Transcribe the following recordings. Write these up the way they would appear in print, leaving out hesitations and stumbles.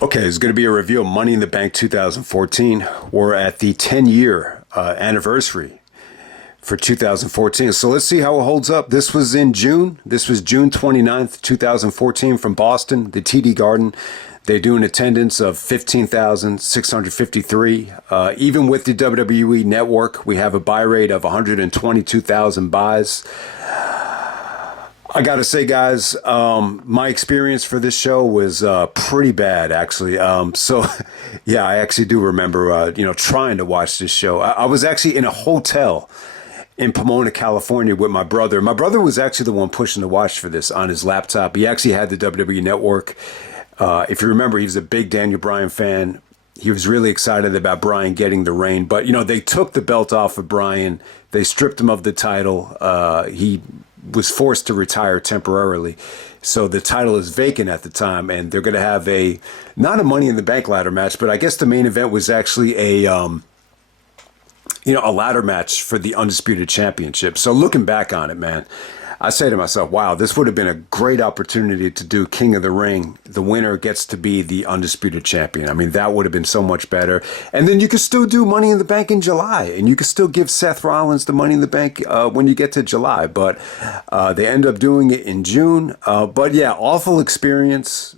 Okay, it's going to be a review of Money in the Bank 2014. We're at the 10-year anniversary for 2014. So let's see how it holds up. This was in June. This was June 29th, 2014 from Boston, the TD Garden. They do an attendance of 15,653. Even with the WWE Network, we have a buy rate of 122,000 buys. I gotta say, guys, my experience for this show was pretty bad, actually. So, yeah, I actually do remember, trying to watch this show. I was actually in a hotel in Pomona, California, with my brother. My brother was actually the one pushing the watch for this on his laptop. He actually had the WWE Network. If you remember, he was a big Daniel Bryan fan. He was really excited about Bryan getting the reign. But, they took the belt off of Bryan. They stripped him of the title. He was forced to retire temporarily. So the title is vacant at the time, and they're going to have not a Money in the Bank ladder match, but I guess the main event was actually a ladder match for the Undisputed Championship. So looking back on it, man, I say to myself, wow, this would have been a great opportunity to do King of the Ring. The winner gets to be the Undisputed Champion. I mean, that would have been so much better. And then you could still do Money in the Bank in July, and you could still give Seth Rollins the Money in the Bank when you get to July. But they end up doing it in June. But yeah, awful experience.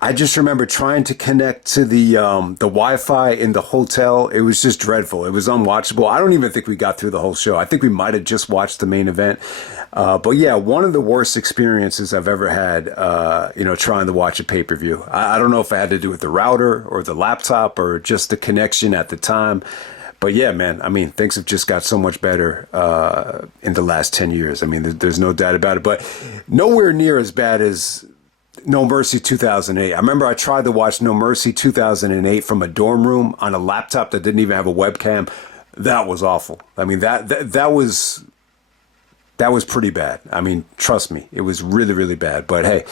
I just remember trying to connect to the Wi-Fi in the hotel. It was just dreadful. It was unwatchable. I don't even think we got through the whole show. I think we might have just watched the main event. But yeah, one of the worst experiences I've ever had, trying to watch a pay-per-view. I don't know if it had to do with the router or the laptop or just the connection at the time. But yeah, man, things have just got so much better in the last 10 years. There's no doubt about it. But nowhere near as bad as No Mercy 2008. I remember I tried to watch No Mercy 2008 from a dorm room on a laptop that didn't even have a webcam. That was awful. That was pretty bad. Trust me, it was really, really bad. But hey,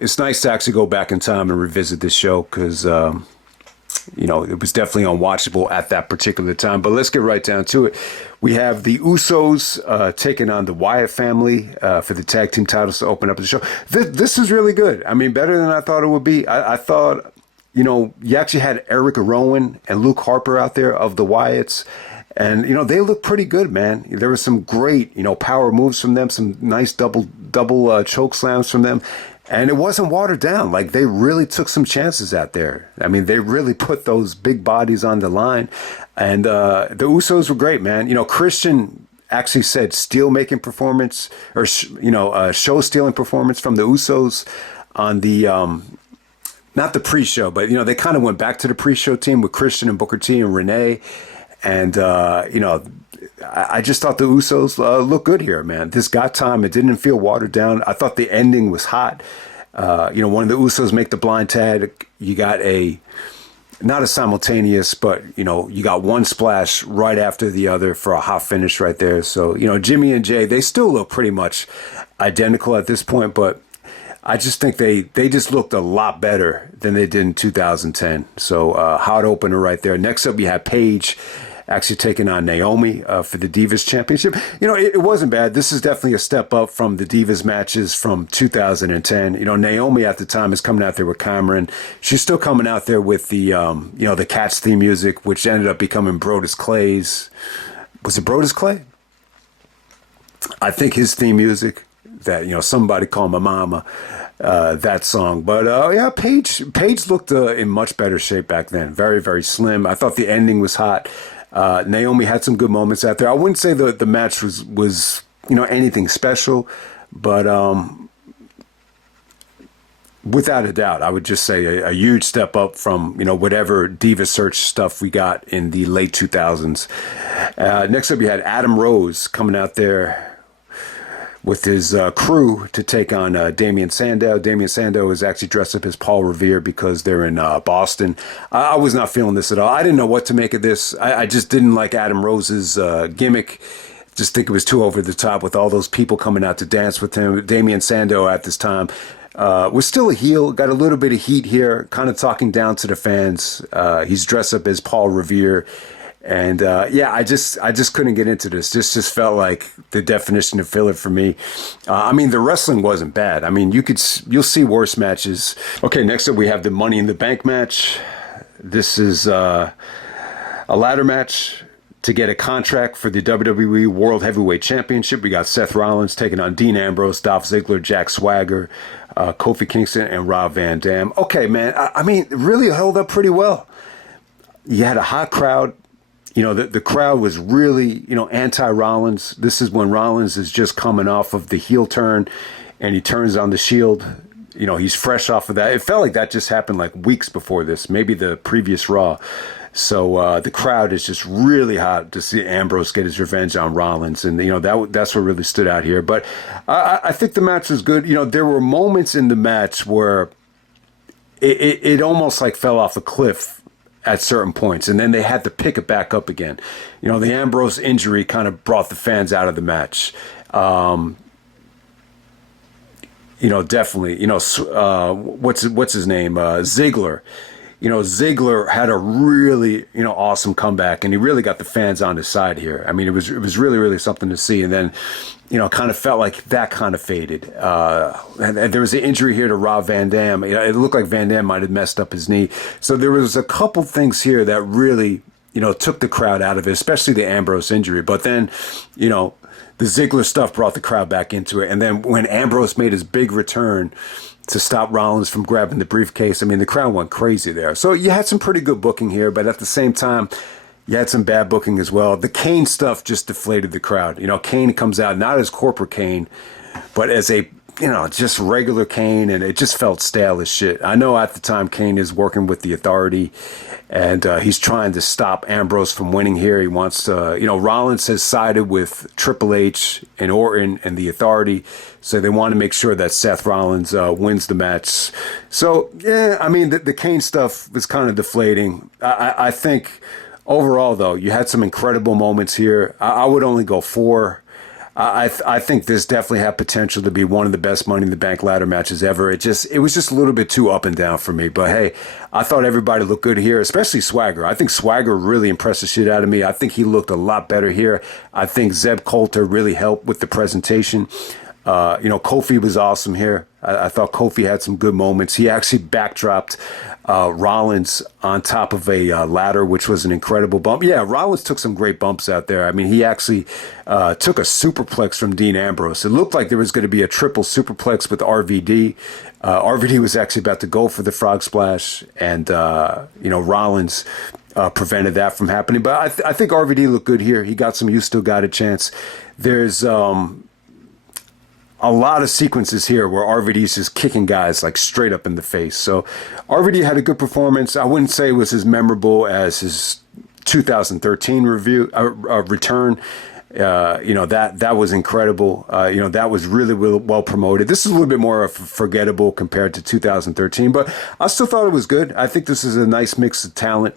it's nice to actually go back in time and revisit this show because, it was definitely unwatchable at that particular time. But let's get right down to it. We have the Usos taking on the Wyatt family for the tag team titles to open up the show. This is really good. Better than I thought it would be. I thought, you actually had Eric Rowan and Luke Harper out there of the Wyatts. And, they look pretty good, man. There was some great, power moves from them, some nice double choke slams from them. And it wasn't watered down. Like, they really took some chances out there. They really put those big bodies on the line. And the Usos were great, man. Christian actually said steel-making performance, or, show-stealing performance from the Usos on the, not the pre-show, but, they kind of went back to the pre-show team with Christian and Booker T and Renee. And, I just thought the Usos looked good here, man. This got time. It didn't feel watered down. I thought the ending was hot. One of the Usos make the blind tag. You got not a simultaneous, but, you got one splash right after the other for a hot finish right there. So, Jimmy and Jay, they still look pretty much identical at this point, but I just think they just looked a lot better than they did in 2010. So hot opener right there. Next up, we have Paige actually taking on Naomi for the Divas Championship. It wasn't bad. This is definitely a step up from the Divas matches from 2010. Naomi at the time is coming out there with Cameron. She's still coming out there with the, the Cats theme music, which ended up becoming Brodus Clay's. Was it Brodus Clay? I think his theme music, that, Somebody Call My Mama, that song. But yeah, Paige looked in much better shape back then. Very, very slim. I thought the ending was hot. Naomi had some good moments out there. I wouldn't say the match was anything special, but without a doubt, I would just say a huge step up from whatever Diva Search stuff we got in the late 2000s. Next up, you had Adam Rose coming out there with his crew to take on Damien Sandow. Damien Sandow is actually dressed up as Paul Revere because they're in Boston. I was not feeling this at all. I didn't know what to make of this. I just didn't like Adam Rose's gimmick. Just think it was too over the top with all those people coming out to dance with him. Damien Sandow at this time was still a heel, got a little bit of heat here, kind of talking down to the fans. He's dressed up as Paul Revere. And yeah, I just couldn't get into this. This just felt like the definition of filler for me. I mean, the wrestling wasn't bad. I mean, you'll see worse matches. Okay, next up we have the Money in the Bank match. This is a ladder match to get a contract for the WWE World Heavyweight Championship. We got Seth Rollins taking on Dean Ambrose, Dolph Ziggler, Jack Swagger, Kofi Kingston, and Rob Van Dam. Okay, man. I mean, it really held up pretty well. You had a hot crowd. You know, the crowd was really, anti-Rollins. This is when Rollins is just coming off of the heel turn and he turns on the Shield. You know, he's fresh off of that. It felt like that just happened like weeks before this, maybe the previous Raw. So the crowd is just really hot to see Ambrose get his revenge on Rollins. And, that's what really stood out here. But I think the match was good. There were moments in the match where it almost like fell off a cliff at certain points, and then they had to pick it back up again. The Ambrose injury kind of brought the fans out of the match. Definitely. What's his name? Ziggler. Ziggler had a really, awesome comeback, and he really got the fans on his side here. I mean, it was really, really something to see. And then, kind of felt like that kind of faded. And there was an injury here to Rob Van Dam. It looked like Van Dam might have messed up his knee. So there was a couple things here that really, took the crowd out of it, especially the Ambrose injury. But then, the Ziggler stuff brought the crowd back into it. And then when Ambrose made his big return to stop Rollins from grabbing the briefcase, I mean, the crowd went crazy there. So you had some pretty good booking here, but at the same time, you had some bad booking as well. The Kane stuff just deflated the crowd. Kane comes out not as corporate Kane, but as a, just regular Kane, and it just felt stale as shit. I know at the time Kane is working with the Authority, and he's trying to stop Ambrose from winning here. He wants to, Rollins has sided with Triple H and Orton and the Authority, so they want to make sure that Seth Rollins wins the match. So, yeah, I mean, the Kane stuff was kind of deflating. I think overall, though, you had some incredible moments here. I would only go 4. I think this definitely had potential to be one of the best Money in the Bank ladder matches ever. It was just a little bit too up and down for me. But hey, I thought everybody looked good here, especially Swagger. I think Swagger really impressed the shit out of me. I think he looked a lot better here. I think Zeb Coulter really helped with the presentation. Kofi was awesome here. I thought Kofi had some good moments. He actually backdropped Rollins on top of a ladder, which was an incredible bump. Yeah, Rollins took some great bumps out there. I mean, he actually took a superplex from Dean Ambrose. It looked like there was going to be a triple superplex with RVD. RVD was actually about to go for the frog splash, and Rollins prevented that from happening. But I think RVD looked good here. He got some "You Still Got a Chance." There's a lot of sequences here where RVD's just kicking guys like straight up in the face. So RVD had a good performance. I wouldn't say it was as memorable as his 2013 return. That was incredible. That was really, really well promoted. This is a little bit more forgettable compared to 2013, but I still thought it was good. I think this is a nice mix of talent.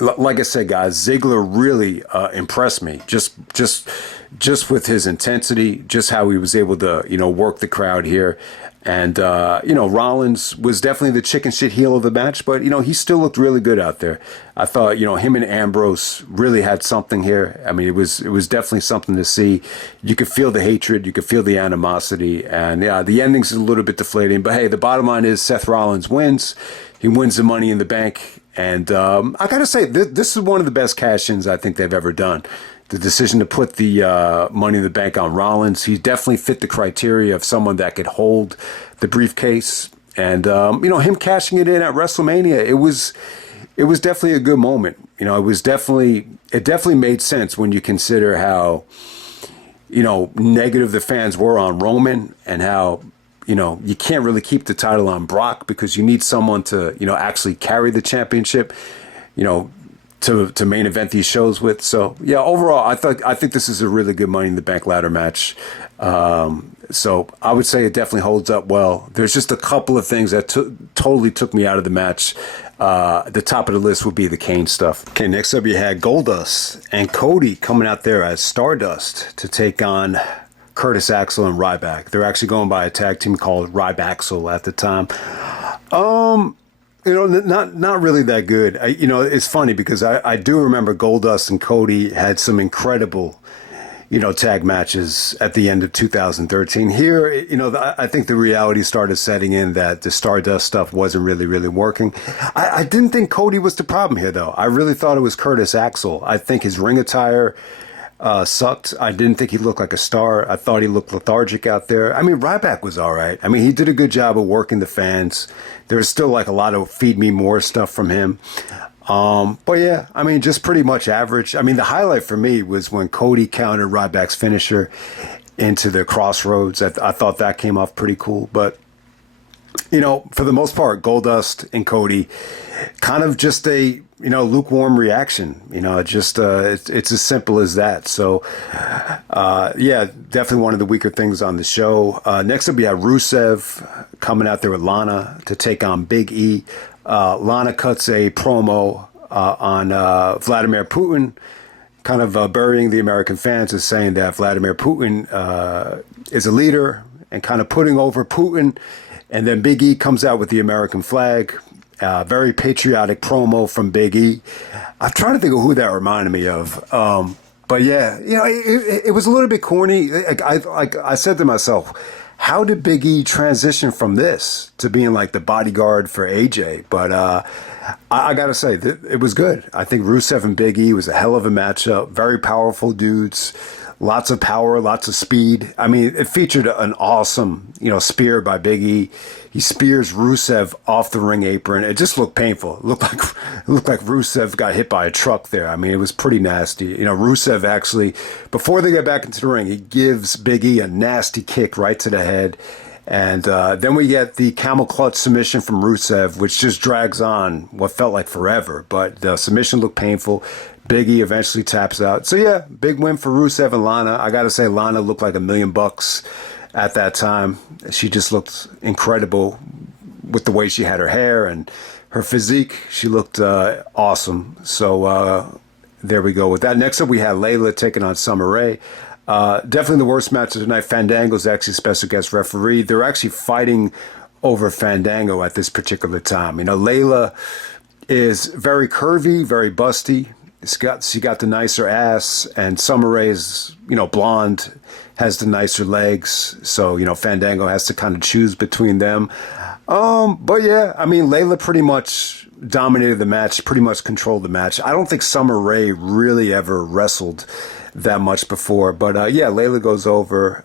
Like I said, guys, Ziggler really impressed me. Just with his intensity, just how he was able to, work the crowd here. And, Rollins was definitely the chicken shit heel of the match, but, he still looked really good out there. I thought, him and Ambrose really had something here. I mean, it was definitely something to see. You could feel the hatred. You could feel the animosity. And, yeah, the ending's a little bit deflating. But, hey, the bottom line is Seth Rollins wins. He wins the Money in the Bank. And I got to say, this is one of the best cash-ins I think they've ever done. The decision to put the Money in the Bank on Rollins, he definitely fit the criteria of someone that could hold the briefcase. And, him cashing it in at WrestleMania, it was definitely a good moment. It definitely made sense when you consider how, negative the fans were on Roman, and how, you can't really keep the title on Brock because you need someone to, actually carry the championship, to main event these shows with. So yeah, overall, I think this is a really good Money in the Bank ladder match. So I would say it definitely holds up well. There's just a couple of things that totally took me out of the match. The top of the list would be the Kane stuff. Okay, next up you had Goldust and Cody coming out there as Stardust to take on Curtis Axel and Ryback. They're actually going by a tag team called RyAxel at the time. not really that good. It's funny because I do remember Goldust and Cody had some incredible, tag matches at the end of 2013. Here, I think the reality started setting in that the Stardust stuff wasn't really, really working. I didn't think Cody was the problem here, though. I really thought it was Curtis Axel. I think his ring attire sucked. I didn't think he looked like a star. I thought he looked lethargic out there. I mean, Ryback was all right. I mean, he did a good job of working the fans. There was still like a lot of feed me more stuff from him. But yeah, I mean, just pretty much average. I mean, the highlight for me was when Cody countered Ryback's finisher into the crossroads. I thought that came off pretty cool. But, for the most part, Goldust and Cody, kind of just a, lukewarm reaction. It's as simple as that. So, yeah, definitely one of the weaker things on the show. Next up, we have Rusev coming out there with Lana to take on Big E. Lana cuts a promo on Vladimir Putin, kind of burying the American fans as saying that Vladimir Putin is a leader and kind of putting over Putin. And then Big E comes out with the American flag. Very patriotic promo from Big E. I'm trying to think of who that reminded me of. But yeah, it was a little bit corny. I said to myself, how did Big E transition from this to being like the bodyguard for AJ? But I got to say, it was good. I think Rusev and Big E was a hell of a matchup. Very powerful dudes. Lots of power, lots of speed. I mean, it featured an awesome, spear by Big E. He spears Rusev off the ring apron. It just looked painful. It looked like Rusev got hit by a truck there. I mean, it was pretty nasty. Rusev actually, before they get back into the ring, he gives Big E a nasty kick right to the head. And then we get the camel clutch submission from Rusev, which just drags on what felt like forever. But the submission looked painful. Big E eventually taps out. So yeah, big win for Rusev and Lana. I got to say, Lana looked like $1 million at that time. She just looked incredible with the way she had her hair and her physique. She looked awesome. So there we go with that. Next up, we had Layla taking on Summer Rae. Definitely the worst match of the night. Fandango's actually special guest referee. They're actually fighting over Fandango at this particular time. Layla is very curvy, very busty. She got the nicer ass, and Summer Rae is, blonde, has the nicer legs. So, Fandango has to kind of choose between them. But yeah, I mean, Layla pretty much dominated the match, pretty much controlled the match. I don't think Summer Rae really ever wrestled that much before. But yeah, Layla goes over.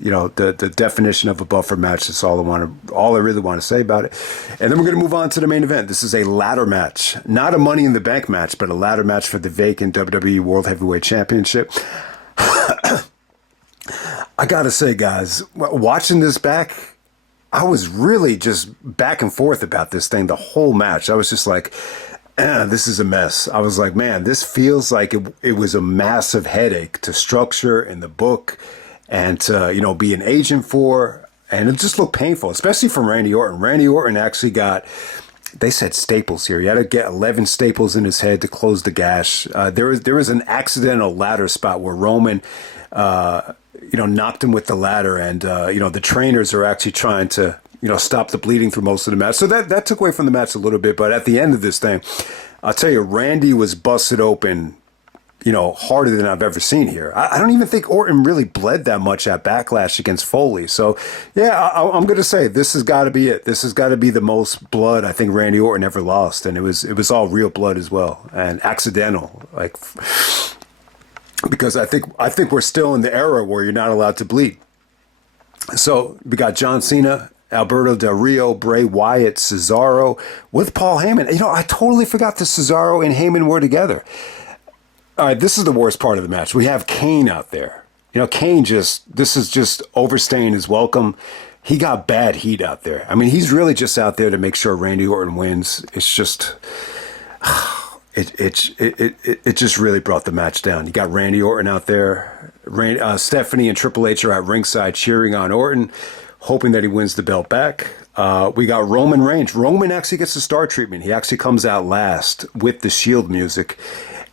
The definition of a buffer match. That's all I really want to say about it. And then we're going to move on to the main event. This is a ladder match, not a Money in the Bank match, but a ladder match for the vacant WWE World Heavyweight Championship. I got to say, guys, watching this back, I was really just back and forth about this thing the whole match. I was just like, this is a mess. I was like, man, this feels like it was a massive headache to structure in the book and to, be an agent for. And it just looked painful, especially from Randy Orton. Randy Orton actually got, they said staples here. He had to get 11 staples in his head to close the gash. There was an accidental ladder spot where Roman, knocked him with the ladder. And, the trainers are actually trying to, stop the bleeding through most of the match. So that took away from the match a little bit. But at the end of this thing, I'll tell you, Randy was busted open, harder than I've ever seen here. I don't even think Orton really bled that much at Backlash against Foley. So, yeah, I'm going to say this has got to be it. This has got to be the most blood I think Randy Orton ever lost. And it was all real blood as well and accidental. Because I think we're still in the era where you're not allowed to bleed. So we got John Cena, Alberto Del Rio, Bray Wyatt, Cesaro with Paul Heyman. I totally forgot that Cesaro and Heyman were together. All right, this is the worst part of the match. We have Kane out there. Kane this is just overstaying his welcome. He got bad heat out there. I mean, he's really just out there to make sure Randy Orton wins. It's just, it just really brought the match down. You got Randy Orton out there. Stephanie and Triple H are at ringside cheering on Orton, hoping that he wins the belt back. We got Roman Reigns. Roman actually gets the star treatment. He actually comes out last with the Shield music.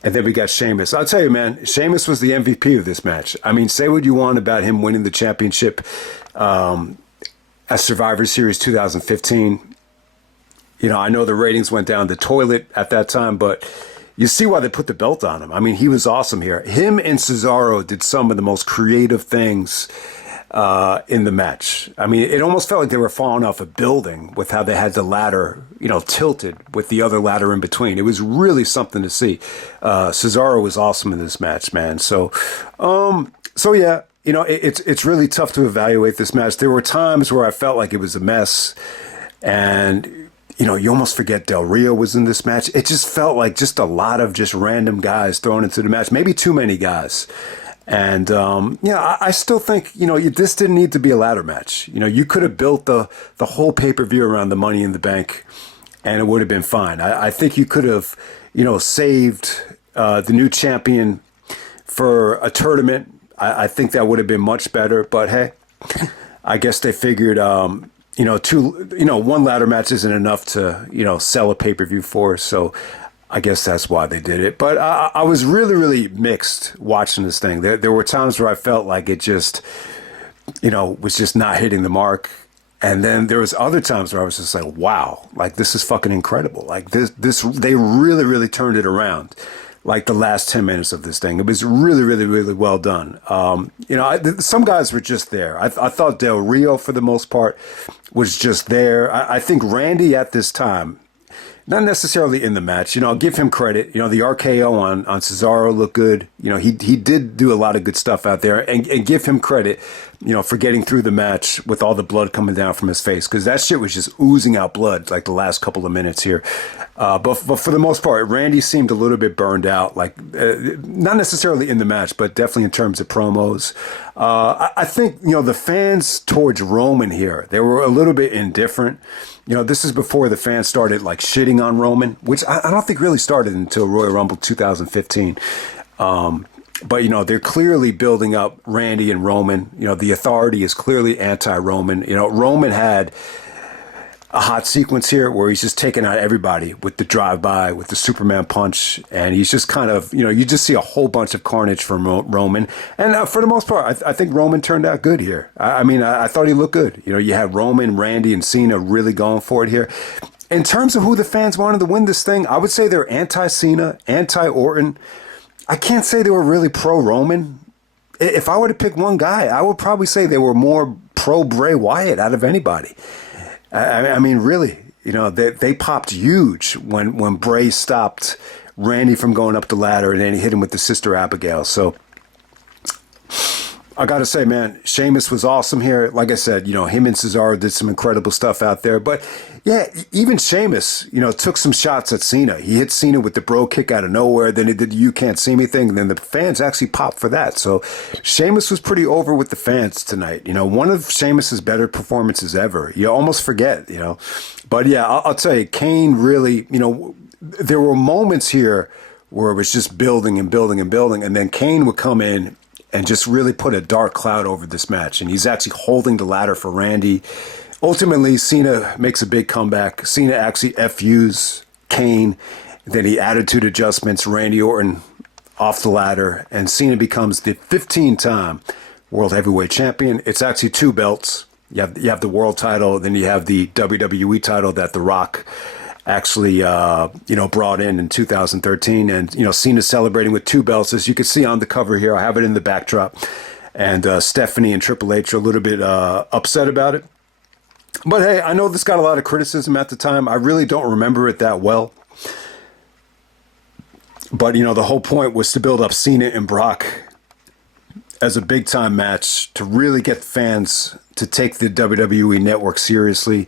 And then we got Sheamus. I'll tell you, man, Sheamus was the MVP of this match. I mean, say what you want about him winning the championship at Survivor Series 2015. I know the ratings went down the toilet at that time, but you see why they put the belt on him. I mean, he was awesome here. Him and Cesaro did some of the most creative things in the match. I mean, it almost felt like they were falling off a building with how they had the ladder, tilted with the other ladder in between. It was really something to see. Cesaro was awesome in this match, man. So yeah, it's really tough to evaluate this match. There were times where I felt like it was a mess, and you almost forget Del Rio was in this match. It just felt like just a lot of just random guys thrown into the match, maybe too many guys. And, I still think, this didn't need to be a ladder match. You could have built the whole pay-per-view around the Money in the Bank, and it would have been fine. I think you could have, saved the new champion for a tournament. I think that would have been much better. But, hey, I guess they figured, one ladder match isn't enough to, sell a pay-per-view for. So I guess that's why they did it. But I was really, really mixed watching this thing. There were times where I felt like it just, was just not hitting the mark. And then there was other times where I was just like, wow, like this is fucking incredible. Like this, they really, really turned it around. Like the last 10 minutes of this thing. It was really, really, really well done. Some guys were just there. I thought Del Rio, for the most part, was just there. I think Randy at this time, not necessarily in the match, I'll give him credit. The RKO on Cesaro looked good. He did do a lot of good stuff out there, and give him credit, for getting through the match with all the blood coming down from his face, because that shit was just oozing out blood like the last couple of minutes here. But for the most part, Randy seemed a little bit burned out, like not necessarily in the match, but definitely in terms of promos. I think, the fans towards Roman here, they were a little bit indifferent. This is before the fans started like shitting on Roman, which I don't think really started until Royal Rumble 2015. But, they're clearly building up Randy and Roman. The Authority is clearly anti-Roman. Roman had a hot sequence here where he's just taking out everybody with the drive-by, with the Superman punch, and he's just kind of, you just see a whole bunch of carnage from Roman. And for the most part, I think Roman turned out good here. I thought he looked good. You had Roman, Randy, and Cena really going for it here. In terms of who the fans wanted to win this thing, I would say they're anti-Cena, anti-Orton. I can't say they were really pro-Roman. If I were to pick one guy, I would probably say they were more pro-Bray Wyatt out of anybody. I mean, really, they popped huge when Bray stopped Randy from going up the ladder, and then he hit him with the Sister Abigail. So I got to say, man, Sheamus was awesome here. Like I said, him and Cesaro did some incredible stuff out there. But yeah, even Sheamus, took some shots at Cena. He hit Cena with the bro kick out of nowhere. Then he did the "you can't see me" thing. And then the fans actually popped for that. So Sheamus was pretty over with the fans tonight. One of Sheamus's better performances ever. You almost forget, But yeah, I'll tell you, Kane really, there were moments here where it was just building and building and building. And then Kane would come in and just really put a dark cloud over this match. And he's actually holding the ladder for Randy. Ultimately, Cena makes a big comeback. Cena actually FUs Kane. Then he attitude adjustments Randy Orton off the ladder. And Cena becomes the 15-time World Heavyweight Champion. It's actually two belts. You have the world title. Then you have the WWE title that The Rock actually, brought in 2013. And, Cena's celebrating with two belts. As you can see on the cover here, I have it in the backdrop. And Stephanie and Triple H are a little bit upset about it. But hey, I know this got a lot of criticism at the time. I really don't remember it that well. But, the whole point was to build up Cena and Brock as a big-time match to really get fans to take the WWE Network seriously.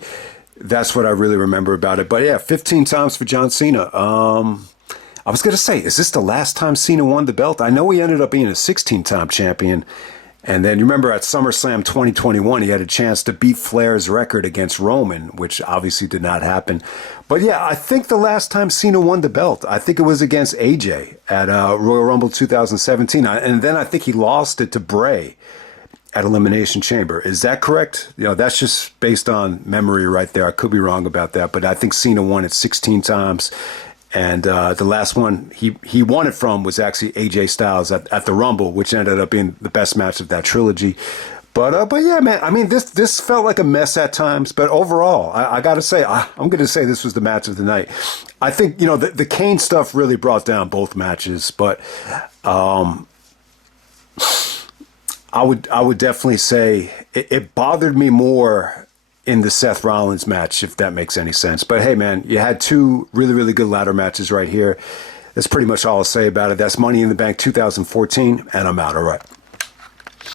That's what I really remember about it. But yeah, 15 times for John Cena. I was going to say, is this the last time Cena won the belt? I know he ended up being a 16-time champion. And then you remember at SummerSlam 2021, he had a chance to beat Flair's record against Roman, which obviously did not happen. But yeah, I think the last time Cena won the belt, I think it was against AJ at Royal Rumble 2017. And then I think he lost it to Bray at Elimination Chamber. Is that correct? That's just based on memory right there. I could be wrong about that, but I think Cena won it 16 times. And the last one he won it from was actually AJ Styles at the Rumble, which ended up being the best match of that trilogy. But yeah, man. I mean, this felt like a mess at times, but overall, I got to say, I'm going to say this was the match of the night. I think the Kane stuff really brought down both matches, but I would definitely say it bothered me more in the Seth Rollins match, if that makes any sense. But hey, man, you had two really, really good ladder matches right here. That's pretty much all I'll say about it. That's Money in the Bank 2014, and I'm out. All right.